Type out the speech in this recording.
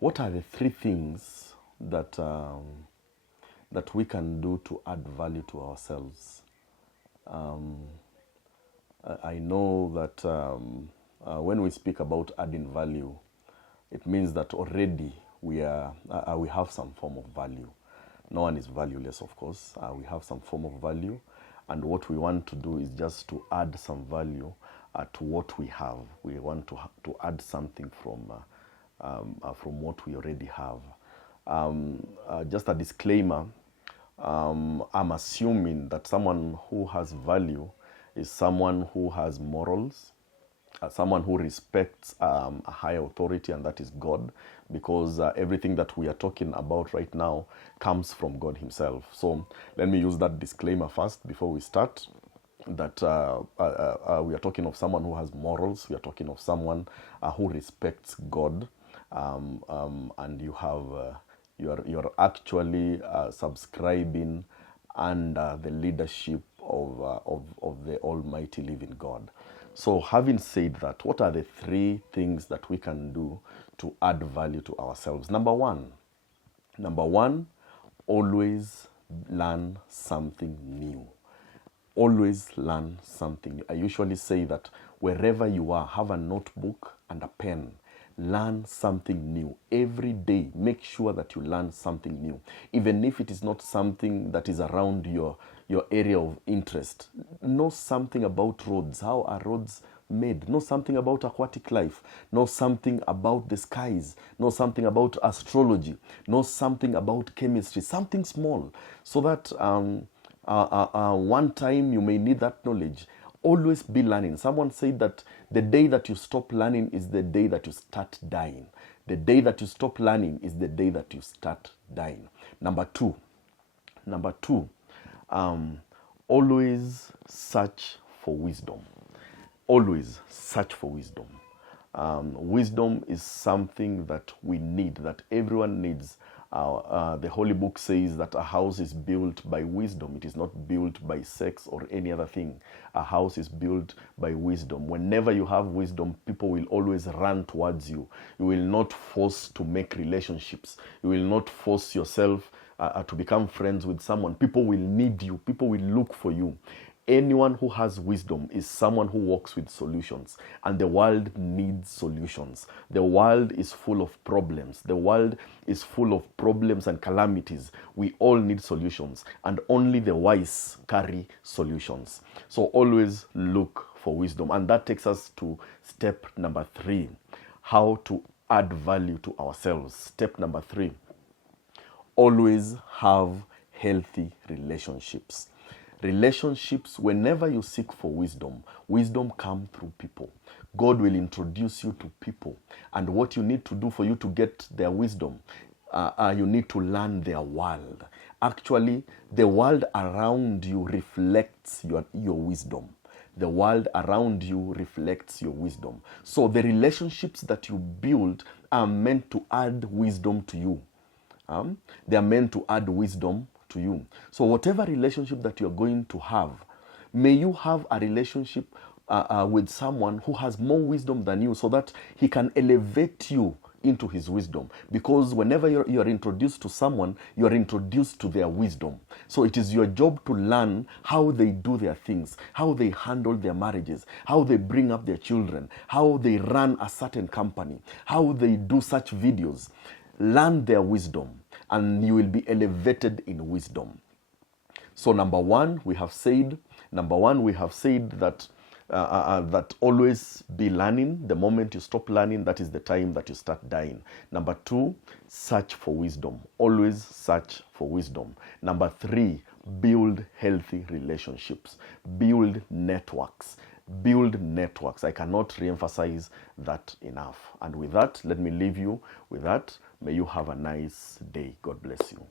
What are the three things that that we can do to add value to ourselves? I know that when we speak about adding value, it means that already we have some form of value. No one is valueless, of course. We have some form of value, and what we want to do is just to add some value to what we have. We want to add something from what we already have. Just a disclaimer, I'm assuming that someone who has value is someone who has morals, someone who respects a higher authority, and that is God, because everything that we are talking about right now comes from God himself. So let me use that disclaimer first before we start, that we are talking of someone who has morals, we are talking of someone who respects God, and you're actually subscribing under the leadership of the Almighty living God. So having said that, what are the three things that we can do to add value to ourselves? Number one, always learn something new. Always learn something. I usually say that wherever you are, have a notebook and a pen. Learn something new. Every day, make sure that you learn something new. Even if it is not something that is around your area of interest. Know something about roads. How are roads made? Know something about aquatic life. Know something about the skies. Know something about astrology. Know something about chemistry. Something small, so that one time you may need that knowledge. Always be learning. Someone said that the day that you stop learning is the day that you start dying. The day that you stop learning is the day that you start dying. Number two, always search for wisdom. Always search for wisdom. Wisdom is something that we need, that everyone needs. The Holy Book says that a house is built by wisdom. It is not built by sex or any other thing. A house is built by wisdom. Whenever you have wisdom, people will always run towards you. You will not force to make relationships. You will not force yourself to become friends with someone. People will need you. People will look for you. Anyone who has wisdom is someone who walks with solutions, and the world needs solutions. The world is full of problems. The world is full of problems and calamities. We all need solutions, and only the wise carry solutions. So always look for wisdom, and that takes us to step number 3, how to add value to ourselves. Step number 3, always have healthy relationships. Relationships, whenever you seek for wisdom, wisdom comes through people. God will introduce you to people. And what you need to do for you to get their wisdom, you need to learn their world. Actually, the world around you reflects your wisdom. The world around you reflects your wisdom. So the relationships that you build are meant to add wisdom to you. They are meant to add wisdom to you. So whatever relationship that you're going to have, may you have a relationship with someone who has more wisdom than you, so that he can elevate you into his wisdom. Because whenever you're introduced to someone, you're introduced to their wisdom. So it is your job to learn how they do their things, how they handle their marriages, how they bring up their children, how they run a certain company, how they do such videos. Learn their wisdom, and you will be elevated in wisdom. So number one, we have said that that always be learning. The moment you stop learning, that is the time that you start dying. Number 2, search for wisdom. Always search for wisdom. Number 3, build healthy relationships. Build networks. Build networks. I cannot reemphasize that enough. And with that, let me leave you with that. May you have a nice day. God bless you.